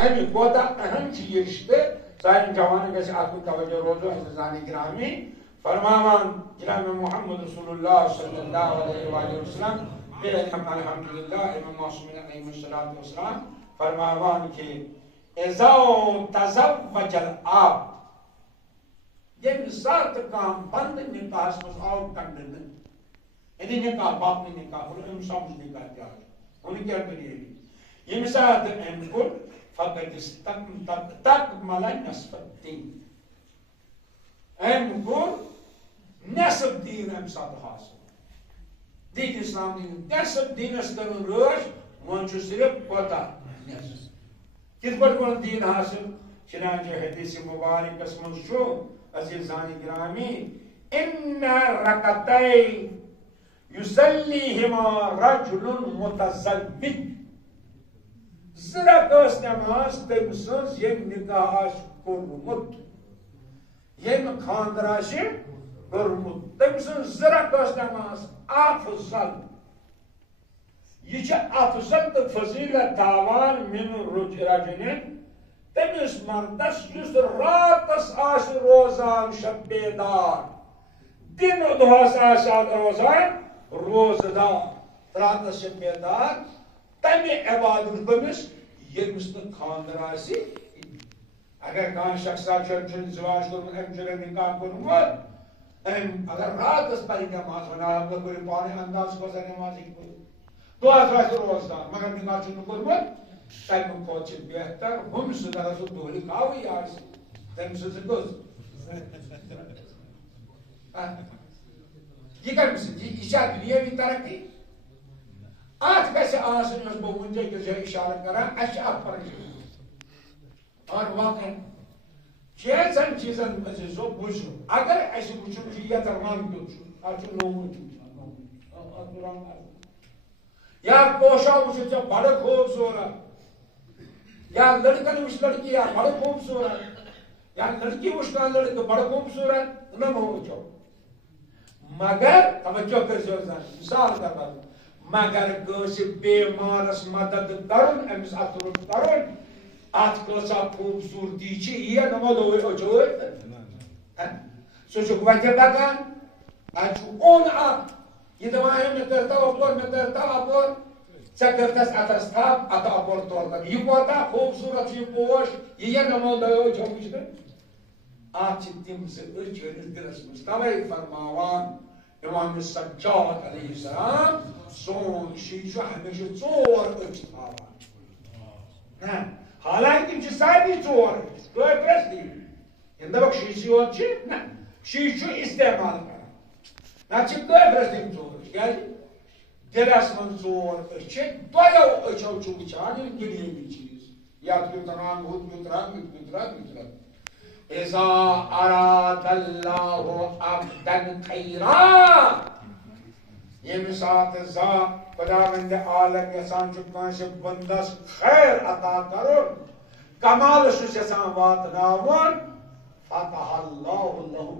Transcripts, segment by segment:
امی کوتا اہم چیز سارے جوان گھس اتھ توجہ روزو عزیزان گرامی فرماوان جناب محمد رسول اللہ صلی اللہ علیہ وآلہ وسلم الحمدللہ امام معصومین علیہ الصلوۃ والسلام فرماوان کہ اذا تزوج الاب یہ سات کام بند نکاح مز آو کنڈن یعنی نکاح باپ نے نکاح ام سمجھ نکاح کیا ان کیا کریے یہ سات ام کو فقط استكمل نصف الدين ام کو نصف دین ام سات حاصل دین اسلام دین نصف دین اس کرن روش من چھ صرف پتہ نصف کس پر کون دین حاصل چنانچہ حدیث مبارک اس من شو عزیزان گرامی ان رکعتین یصلیہما رجل متزوج زرق اس نماز تم سنز یم نکاح کورمت یم خاندر کورمت تم سنز زرق اس نماز افضل یہ افضل تو فضیلت تاوان من رجل تمس مردس یس راتس آس روزان شب بیدار دن دہس آس روزان روزدار راتس شب بیدار تمہ عبادت کمس یمس خاندر اگر کان شخصا زواج کورمت نکاح کورمت اگر راتس پہ نماز ونان کر پانے انداز کو نماز دہس روزدار مگر نکاح کورمت تمہ کھت بہتر ہم اگر سہ دہلی کاوی تم سز یہ کم یہ دنیاوی ترقی ات گھس آسن بہ ونجے کہ جو اشارہ کران اس فرق اور واقع کینژن چیزن عزیزو بوزو اگر اس وچھو یہ رنگ دیت ات نو یا پوشا وچھو بڑ خوبصورت یا لڑکن وچ لڑکی یا بڑ خوبصورت یا لڑکی وچ کان لڑکہ بڑ خوبصورت نہ وچھو مگر توجہ کرزو مثال کر مگر گس بیمارس مدد کرن امس اتر کرن ات کسا خوبصورتی یہ نمو اچھو سہ وتہ دکان ات اون یہ دپان مے کرتا اپور مے کرتا اپور ژے کرتس اتس تھپ ات اپور تور یہ کوتاہ خوبصورت یہ پوش یہ نمو اچھو وچھ ات تم سے اچھس دلس مز توے فرماوان امام سجاد علیہ السلام سون شی ہمیشہ ژور اچھ تھاوان حالانکہ تم سارے ژور پریس دن دپک شیشی یوت نا شیش استعمال کران نت پریس دن ژور کیا دلس من ژور اچھ دۄیو اچھو وچان یہ دنیاوی چیز یت کیت رنگ ہت کیت رنگ یت کیت رنگ یت رنگ اذا اراد اللہ عبدا خیرا یم سات ذات خداوند عالم یسان کانس بندس خیر عطا کرن کمال چھس یسان واتناون فتح اللہ له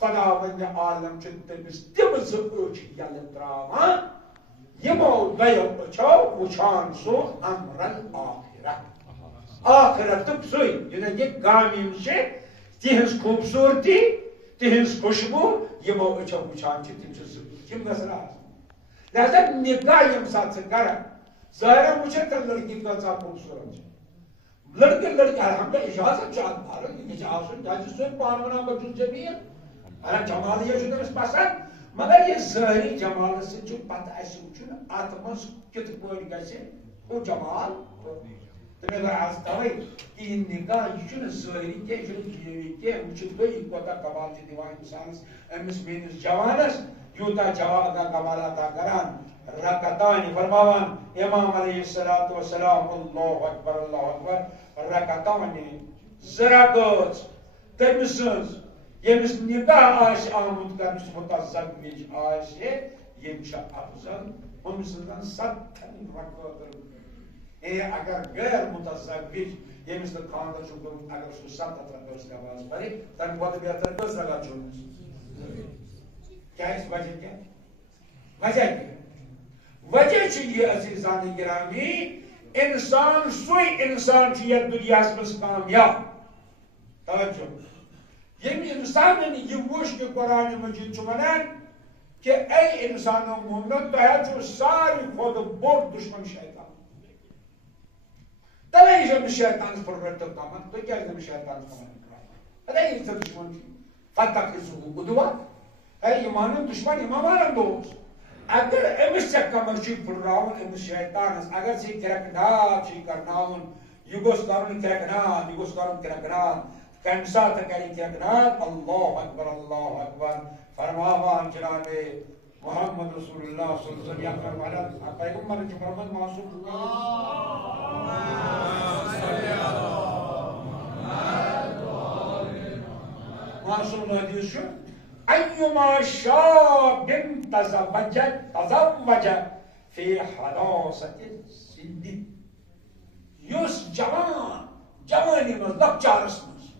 خداوند عالم تمس تم زچ یل تراوان یمو دۄیو اچھو وچھان سو امر الاخرہ آخرت سوئی یہ گامیم تہذ خوبصورتی تہذ خوشبو یمو اچھو وچان تم گھن لہذا نکاح یم سات سے کران ظاہر وچھے تو لڑکی کچھ خوبصورت لڑکے لڑکی الحمدللہ اجازت ات بھر یہ آسن سو پان ونان بچ زمین جمال یہ تمس پسند مگر یہ ظاہری جمال سے پتہ اس وچن ات مز کت پہ گھو جمال تو اگر آج توے تہند نکاح یہ ظاہری کی وچو تھی کوتاہ کمال دان انسانس امس میس جوانس یوتہ کمال عطا کران رکعتان فرماوان امام علیہ الصلوۃ والسلام اللہ اکبر رکعتان زرکت تم سز یمس نکاح آمد کر متزوج یم افضل ہم سن 7 رکعت اگر غیر متزوج یمس خاندر کورمت اگر سہ 7 رکعت نماز پڑھے تمہ کھت بہتر کس رکعت کیا وجہ کیا وجہ یہ عزیزان گرامی انسان سوئی انسان چیت دنیا مز کامیاب توجہ یم انسان یہ وش کہ قرآن مجید ونان کہ اے انسانو مومن تہ ساری کھت بوڑ دشمن شیطان تلے یہ شیطان پر رٹ کمن تو کیا شیطان کمن ارے یہ دشمن فتح ادوا اے ایمان دشمن ایمان دوست اگر امس ے کمر پھرراؤن امس شیطانس اگر ثے کرکنات کرناون یہ گوس کرن کرکنات یہ گوس کرن کرکنات کم سات کری کرکنات اللہ اکبر فرماوان جناب محمد رسول اللہ صلی اللہ علیہ وسلم یا فرمایا پیغمبر چ فرمان معصوم معصوم حدیث ایما شاب تزوج فی حداثة السن یس جوانی مز لکچارس مز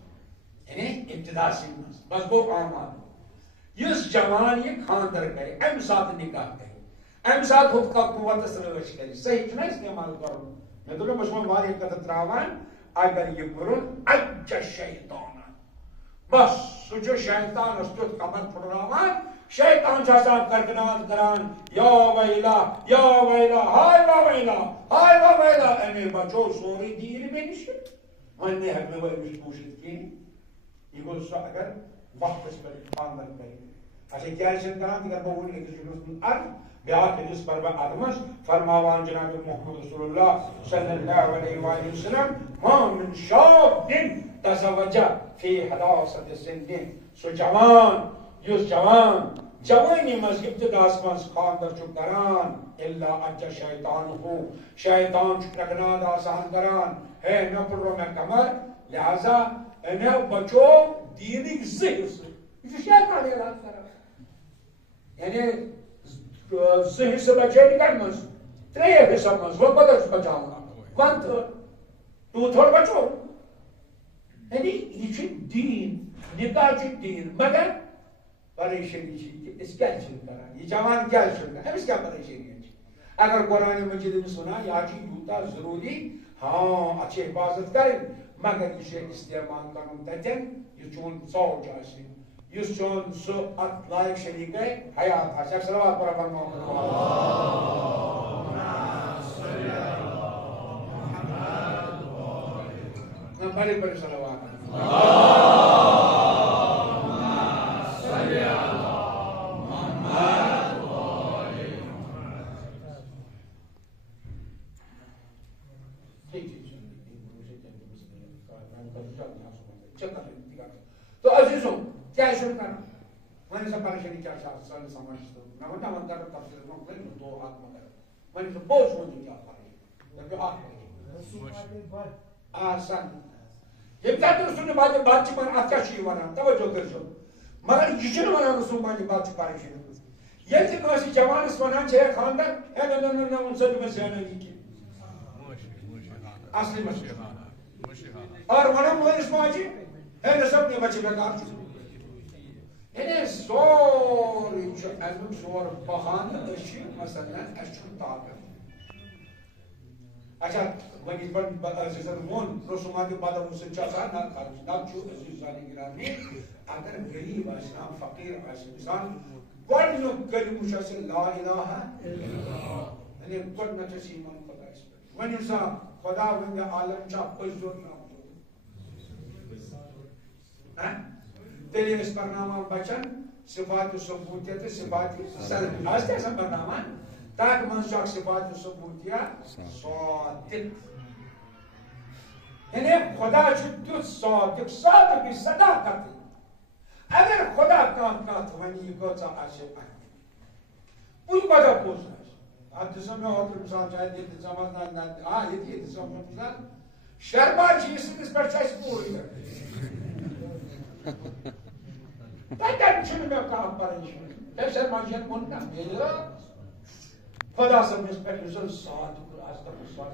یعنی ابتدا سن مز بس گو آماد یس جوان یہ خاندر کرے ام سات نکاح کرے ام سات خود کا قوت سرش کرے صحیح چھنا استعمال کرو میں تو مجھ میں واریہ قدر تراوان اگر یہ کرن اج شیطان بس سجو شیطان استوت قبر پھڑراوان شیطان جاسان کرکنات کران یا ویلا ہائے ویلا امی بچو سوری دیر میں نشی ونے حق میں وہ مشکوشت کی یہ گو سو اگر وقت اس پر خاندر کرے اچھا کیا شن کران دیگر بہون ایک جنوس ارد بیاکھ حدیث پر ادمس فرماوان جناب محمد رسول اللہ صلی اللہ علیہ وآلہ وسلم ما من شاب تزوج فی حداثة السن سو جوان یس جوانی مز ابتداس مز خاندر چھ کران الا اجا شیطان ہو شیطان چھ کرکناد آسان کران ہے نہ پڑھو میں کمر لہذا انہیں بچو دینک زہر سے یہ شیطان اعلان کران یعنی زہر سے بچے نکل مز ترے حصہ مز وہ بدر بچاؤں گا 1/3 2/3 بچو یعنی یہ دین نکاح دین مگر پریشانی اس کیا کران یہ جوان کیا کران امس کیا پریشانی اگر قرآن مجید میں سنا یا یوتا ضروری ہاں اچھے حفاظت کریں مگر یہ استعمال کرن تتن یہ چون سوچ آسی یہ چون سو ات لائق شریک ہے حیات آسی صلوات پر محمد بڑے بڑے صلوات تو عزیزوں کیا شروع کرنا میں نے سب پریشانی کیا سال سمجھتا ہوں میں بتا منتر تفسیر میں کوئی دو ہاتھ مگر میں نے بہت سوچ کیا پریشانی جب آٹھ آسان یہ کیا تو سننے بات چی من آتیا شیئی وانا توجہ کرشو مگر یہ چنو وانا رسول مانی بات چی پریشانی یہ تھی کوئی جوان اس وانا چھے خاندر ہے نہ ان سے میں سیانا نہیں کی اصلی مسئلہ اور وانا موہن اس ماجی ہے نہ سب نے بچے بیکار چھو یعنی سوری چھو علم سور بخان اشی مثلا اشن طاقت اچھا وہیں پر عزیزت مون رسومات بعد مسجد چاہتا نہ خارج نہ چھو عزیز ذالی گرامی اگر غریب آسنا فقیر آسنا انسان گوڑنو کلمہ شاہ لا الہ یعنی گوڑنو چسی من خدا اس پر وہیں انسان خدا ونگا عالم چاہ پزور نام تیلی اس برنامہ بچن صفات ثبوتیت صفات سلبی آستے ایسا برنامہ تاک منشاک صفات ثبوتیت صادق یعنی خدا چھو صادق کی صدا کرتی اگر خدا کانت ونی گوچا عاشق آئی کوئی بڑا پوچھ ہے آپ جسم میں ہوتر مثال چاہے دیتے زمان یہ تھی جسم میں مثال شربار چیز اس پر چاہیے پوری کرتے تاکہ چھنے میں کام پریشن ہے شرمانجین مننا میرا خدا سب اس پر نزل صادق استغفر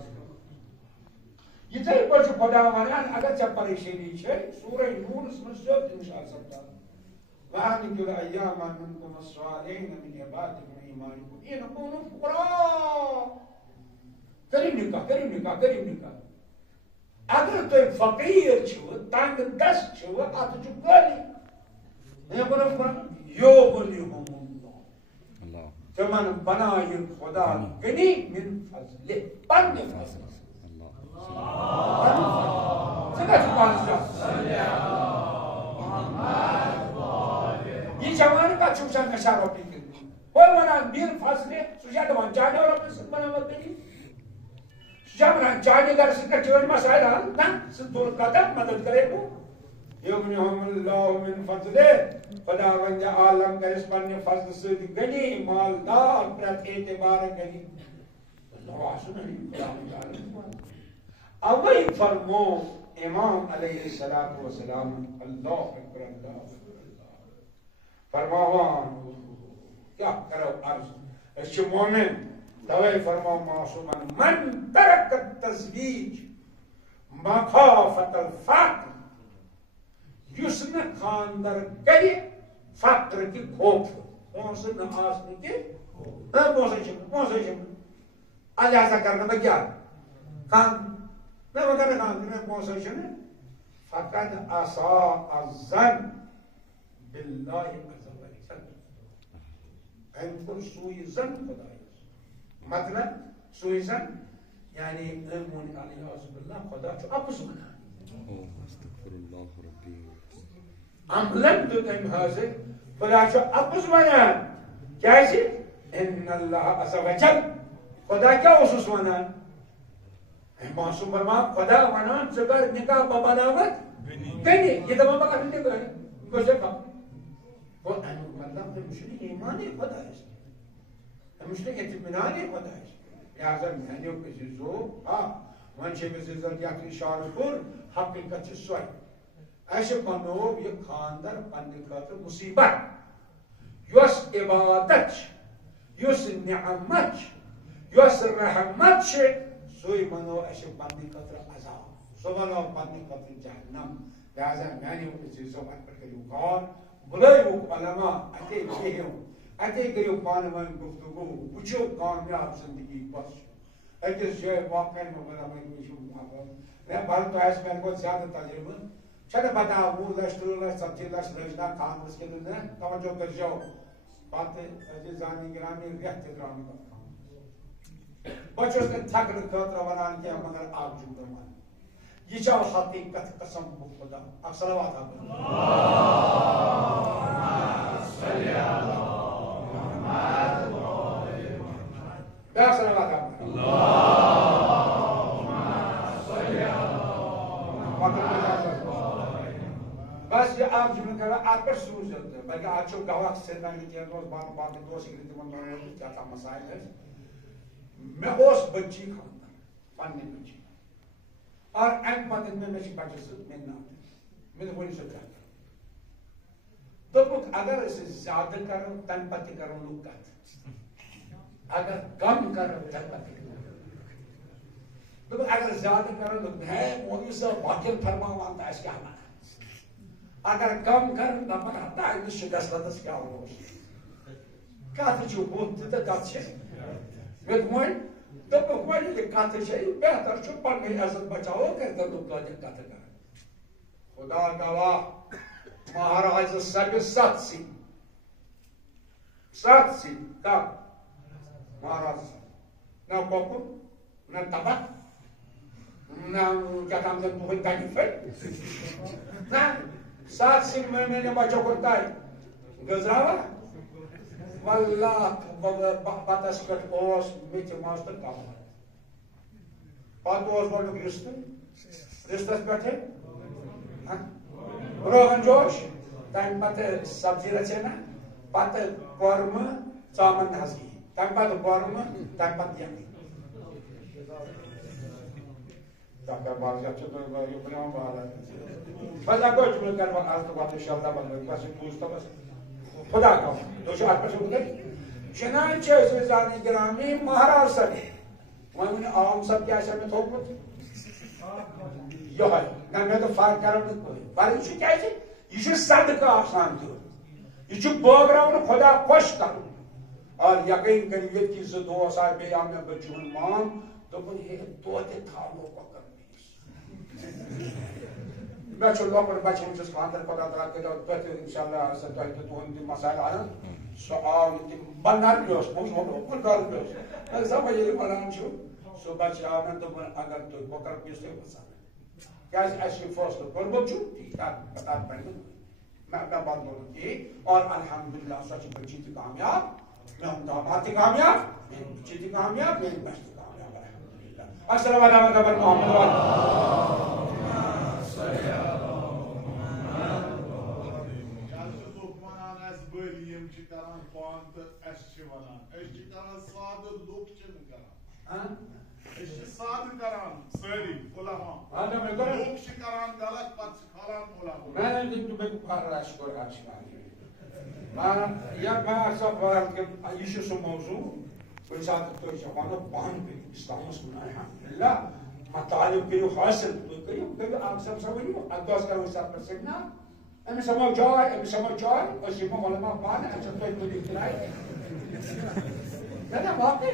یہ تھی پر جو خدا مانیان اگر چا پریشنی چھے سورہ نون اس میں سب انشاء سکتا وَأَنِّكُ الْأَيَّامَ مِنْكُمْ الصَّالِحِينَ مِنْ عِبَادِكُمْ وَإِمَائِكُمْ إِنْ كُنُوا فُقَرَاءَ کٔرِو نِکاح اگر تُہۍ فقیٖر چھِو تنگ دست چھِو اتھ چھُ گٲلی یوغنِہُم اللہ تِمن بنایہِ خدا غنی من فضلہِ پننہِ فضلہِ یہ جوان کا چھُ وٕچھان مےٚ چھا رۄپیہِ کِنہٕ ہُہ وَنان من فضلہِ سُہ چھا دپان چانیو رۄپیو سۭتۍ بناوَکھ غنی سُہ چھا وَنان چانہِ گرٕ سۭتۍ کر چٲنۍ مسایل حل نہ سُہ تُل قدم مدد کرے بہٕ یغنِہُم اللہ من فضلہِ خدا وندِ عالم کرس پننہِ فضلہٕ سۭتۍ غنی مالدار پرٛٮ۪تھ اعتبارٕ غنی اوے فرمو امام علیہ الصلوۃ والسلام اللہ اکبر اللہ فرماوان کیا کرو عرض أسۍ چھِ مومن توے فرماو معصومن من ترک التزویج مخافة الفقر یُس نہٕ خاندر کرِ فقر کہِ خوفہٕ پونٛسہٕ نہٕ آسنہٕ کہِ پونٛسے چھِنہٕ لہذا کرنہٕ بہٕ کیٛاہ خاندر نہ بہٕ کرٕ خاندر مےٚ پونٛسے چھِنہٕ فقد اساء الظن باللہ عز وجل أمۍ کوٚر سوٗے زن خدایس مطلب سوٗے زن یعنی أمۍ ووٚن علیہ باللہ خدا چھُ اپُز ونان عملن دیُت أمۍ حٲصِل خدا چھُ اپُز ونان کیازِ ان اللہ عز وجل خدا کیٛاہ اوسُس ونان معصوم فرمان خدا ونان ژٕ کر نکاح بہٕ بناوَتھ غنی یہِ دپان بہٕ کرٕ نکاح بہٕ چھُس گوٚو امیُک مطلب أمِس چھُنہٕ ایٖمانٕے خۄدایس أمِس چھُنہٕ اطمینانٕے خۄدایس لہذا میانیو عزیزو وۄنۍ چھِ أمِس عزت یتھ اِشارٕ کوٚر حقیٖقت چھِ سۄے اَسہِ بنوو یہِ خاندر پننہِ خٲطرٕ مُصیبت یۄس عبادت چھِ یۄس نعمت چھِ یۄس رحمت چھِ سُے بنوو اَسہِ پننہِ خٲطرٕ عذاب سُہ بنوو پننہِ خٲطرٕ جہنم لہذا میانیو عزیزو اتھ پٮ۪ٹھ کٔرِو غور بُلٲیوُکھ علما اتے بِہِو اتے کٔرِو پانہٕ ؤنۍ گفتگو وٕچھِو کامیاب زندگی کۄس چھِ أکِس جایہِ واقعن منٛز مےٚ بَل تۄہہِ آسہِ مےٚ کھۄتہٕ زیادٕ تجربہٕ چھنہٕ پتہ 20 لچھ 30 لچھ 40 لچھ لٔجنا خانٛدرس کِنہٕ نہ توجہ کٔرۍزیو پتہٕ أسۍ زانہِ گرامی رٮ۪تھ تہِ درٛاو نہٕ پتہٕ بہٕ چھُس نہٕ تھکنہٕ خٲطرٕ ونان کینٛہہ مگر اکھ چھُم بہٕ ونان یہ چھا حقیقت قسم خدا اکھ صلوات بیاکھ صلوات بس یہ اکھ چھُم کران اتھ پٮ۪ٹھ سوٗزِتھ تہٕ بلکہِ اتھ چھُ گواہ سرینگرٕ کینٛہہ دۄہ باقٕے دوس ییٚلہِ تِمن دۄہن کیٛاہ تام مسایل ٲسۍ مےٚ اوس بچی خاندر پننہِ بچی اور امہِ پتہٕ مےٚ چھِ بچس سۭتۍ مےٚ ناو مےٚ دوٚپ وۄنۍ چھُ کیٛاہ کرُن دوٚپُکھ اگر أسۍ زیادٕ کرو تمہِ پتہٕ تہِ کرو لُکھ کتھ اگر کم کرو تمہِ پتہٕ تہِ دوٚپُکھ اگر زیادٕ کرو دوٚپ ہے مولوی صٲب وکیل فرماوان تہٕ اَسہِ کیٛاہ ونان اگر کم کرو دپان ہتا أمِس شکستس کیٛاہ اوس کتھ چھُ بُتھ تہِ تہٕ کتھ چھِ مےٚ دوٚپ وۄنۍ دوٚپُکھ وۄنۍ ییٚلہِ کتھ چھےٚ یہِ بہتر چھُ پنٕنۍ عزت بچاوو کتہِ لُکھ کٲتیٛاہ کتھٕ کران خدا گواہ مہاراج سبہِ 7 سِنۍ 7 سِنۍ کم مہاراج نہ کۄکُر نہ تبکھ نہ کیٛاہ تام زن دۄہے دگہِ پھٔلۍ نہ 7 سِنۍ مےٚ بچو کوٚر تہِ گٔزراوا واللہ بتس پٮ۪ٹھ اوس میٚژِ منٛز تہٕ کمل پتہٕ اوس گۄڈنیُک رِستہٕ رِستس پٮ۪ٹھٕ روغن جوش تمہِ پتہٕ سبزی رژھنا پتہٕ کۄرمہٕ ژامن نہ حظ کِہیٖنۍ تمہِ پتہٕ کۄرمہٕ تمہِ پتہٕ یکھٕنۍ خدا چنانچہ ٲسۍ گرامی مہاراج صٲب وۄنۍ ؤنِو عام صٲب کیٛاہ چھےٚ مےٚ تھوٚومُت یِہوٚے نہ مےٚ دوٚپ فرق کرو نہٕ کٕہٕنۍ فرق چھُ کیٛازِ یہِ چھُ صدقہٕ آسان دیُن یہِ چھُ بٲگراوُن خۄدا خۄش کرُن اور یقیٖن کٔرِو ییٚتہِ 2 دوس آے بیٚیہِ آو مےٚ بٔچی ہُنٛد مام دوپن ہے توتے تھاو کۄکر میں چھُ لۄکُٹ بچہِ ہُنٛد چھُس خانٛدر خۄدا تعالیٰ کٔرِو توتہِ اِنشاءاللہ آسن تۄہہِ تہِ تُہُنٛد تہِ مسایل انان سُہ آو نہٕ تِم بنٛدر پیوس پوٚز ووٚن ڈر پیوس سمجھ ییٚلہِ ونان چھُ سُہ بچہِ آو مےٚ دوٚپُن اگر تُہۍ کۄکر پیٖس تُہۍ وَسان کیٛازِ اَسہِ چھُ فٲصلہٕ کوٚرمُت چھُ ٹھیٖک تتھ پٮ۪ٹھ مےٚ بدلو نہٕ کِہیٖنۍ اور الحمدللہ سۄ چھِ بٔچی تہِ کامیاب میون داماد تہِ کامیاب میٲنۍ بچی تہِ کامیاب میٲنۍ بچہِ تہِ کامیاب الحمدللہ السلام علیکم محمد یم چھ کران پان تو اس چھ ونان اس چھ کران سادہ لوک چھ نہ کران اس چھ سادہ کران ساری علماء لوک چھ کران غلط پتہ چھ کھالان علماء میں نے تو بے پارا شکر اشمان میں یا میں اصل فرض کہ یہ چھ سو موضوع کوئی ساتھ تو چھ ونو پان پہ اسلام سن الحمدللہ مطالب کے حاصل تو اکثر سوالو ادوس کرو ساتھ پر سگنا أنا سمع جاي أشوف علماء بعض عشان تقول لي لا واقع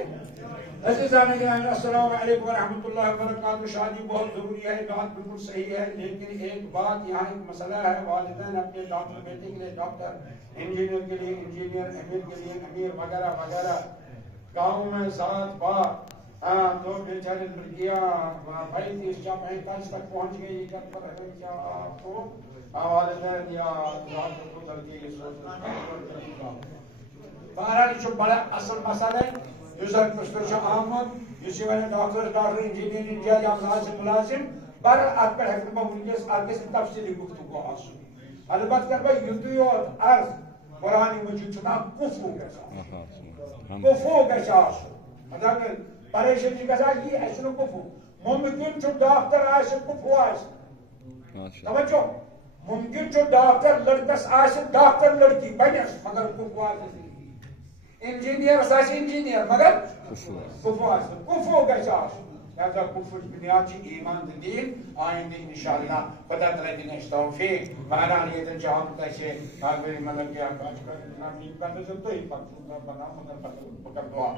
عزیزان السلام علیکم ورحمۃ اللہ وبرکاتہ شادی بہت ضروری ہے بات بالکل صحیح ہے لیکن ایک بات یہاں ایک مسئلہ ہے والدین اپنے ڈاکٹر بیٹے کے لیے ڈاکٹر انجینئر کے لیے انجینئر امیر کے لیے امیر وغیرہ وغیرہ گاؤں میں سات بات دو بیچارے لڑکیاں 35 یا 45 تک پہنچ گئی کر پر ہے کیا آپ کو والدین یا ڈاکٹر کو لڑکی سوچ بہرحال یہ بڑا اصل مسئلہ ہے اس پشتر آمد اس ڈاکٹر انجینئر یا ملازم بہرحال ات پہ ہیکہ بہ ونکس اتھ گژھِ تفصیلی گفتگو آسن البتہ کر بہ یُتُے یوت عرض قرآن مجید چھُ نام کفو گژھِ آسُن مطلب پریشانی گژھان یہ اَسہِ چھُنہٕ کفو ممکن چھُ ڈاکٹر آسہِ کفو آسہِ توجہ ممکن چھُ ڈاکٹر لڑکس آسہِ ڈاکٹر لڑکی بنس مگر کفو آسہِ انجینئر آسہِ انجینئر مگر کفو آسہِ کفو گژھِ آسُن لہذا کفرٕچ بنیاد چھِ ایمان تہٕ دین آئندہ انشاءاللہ خدا تعالیٰ دِنہِ اَسہِ توفیق بہرحال ییٚتٮ۪ن چھُ آمُت اَسہِ مطلب کیٛاہ تُہۍ پتہٕ بناو مگر بہٕ کرٕ دعا